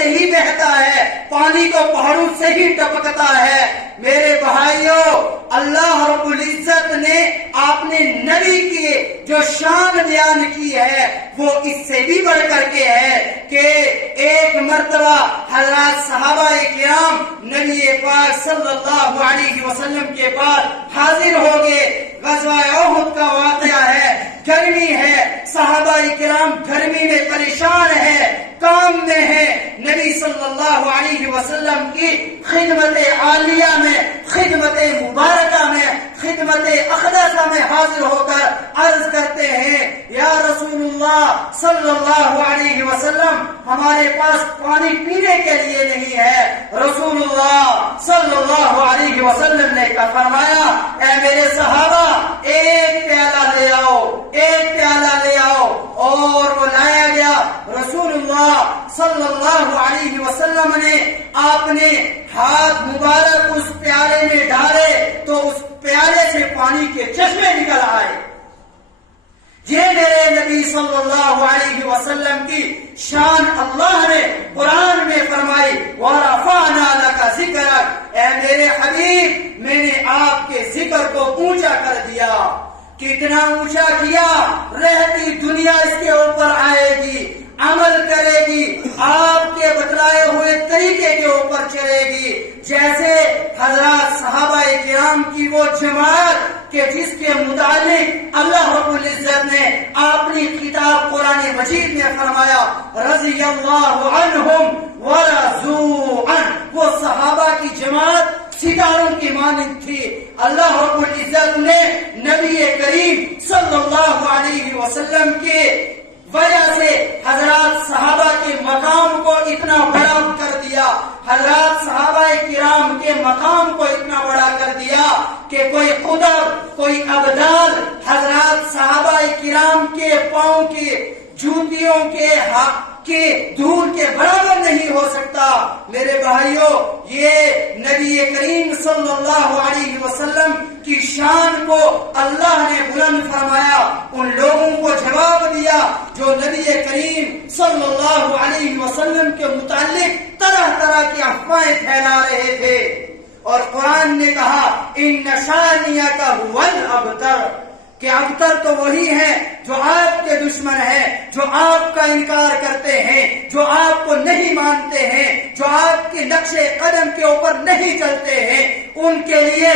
سے ہی بہتا ہے، پانی تو پہاڑوں سے ہی ٹپکتا ہے۔ میرے بھائیوں، اللہ رب العزت نے اپنے نبی کی جو شان بیان کی ہے وہ اس سے بھی بڑھ کر کے ہے کہ ایک مرتبہ حضرات صحابہ کرام نبی پاک صلی اللہ علیہ وسلم کے پاس حاضر ہو گئے۔ غزوہ احد کا واقعہ ہے، گرمی ہے، صحابہ کرام گرمی میں پریشان ہے، کام میں ہے، نبی صلی اللہ علیہ وسلم کی خدمت عالیہ میں، خدمت مبارکہ میں، خدمت اقدسہ میں حاضر ہو کر عرض کرتے ہیں، یا رسول اللہ صلی اللہ علیہ وسلم، ہمارے پاس پانی پینے کے لیے نہیں ہے۔ رسول اللہ صلی اللہ علیہ وسلم نے فرمایا، اے میرے صحابہ، ایک پیالہ لے آؤ، ایک پیالہ لے آؤ، اور وہ لایا گیا۔ رسول اللہ صلی اللہ علیہ وسلم نے اپنے ہاتھ مبارک اس پیالے میں ڈالے تو اس پیالے سے پانی کے چشمے نکل آئے۔ یہ میرے نبی صلی اللہ علیہ وسلم کی شان اللہ نے قرآن میں فرمائی، وَرَفَعْنَا لَكَ ذِكْرَكَ، اے میرے حبیب، میں نے آپ کے ذکر کو اونچا کر دیا۔ کتنا اونچا کیا؟ رہتی دنیا اس کے اوپر آئے گی، عمل کرے گی، آپ کے بتلائے ہوئے طریقے کے اوپر چلے گی، جیسے حضرات صحابہ کرام کی وہ جماعت کہ جس کے متعلق اللہ رب العزت نے اپنی کتاب قرآن مجید میں فرمایا، رضی اللہ عنہم ورضوا عنہ، وہ صحابہ کی جماعت ستاروں کی مانند تھی۔ اللہ رب العزت نے نبی کریم صلی اللہ علیہ وسلم کے وجہ سے حضرات صحابہ کے مقام کو اتنا بڑا کر دیا، حضرات صحابہ کرام کے مقام کو اتنا بڑا کر دیا کہ کوئی قدر، کوئی ابدال حضرات صحابہ کرام کے پاؤں کے جوتیوں کے دھول کے برابر نہیں ہو سکتا۔ میرے بھائیوں، یہ نبی کریم صلی اللہ علیہ وسلم کی شان کو اللہ نے بلند فرمایا، ان لوگوں کو جواب دیا جو نبی کریم صلی اللہ علیہ وسلم کے متعلق طرح طرح کی افواہیں پھیلا رہے تھے، اور قرآن نے کہا، ان شانیک هو الابتر، کہ ابتر تو وہی ہے جو آپ کے دشمن ہیں، جو آپ کا انکار کرتے ہیں، جو آپ کو نہیں مانتے ہیں، جو آپ کے نقش قدم کے اوپر نہیں چلتے ہیں، ان کے لیے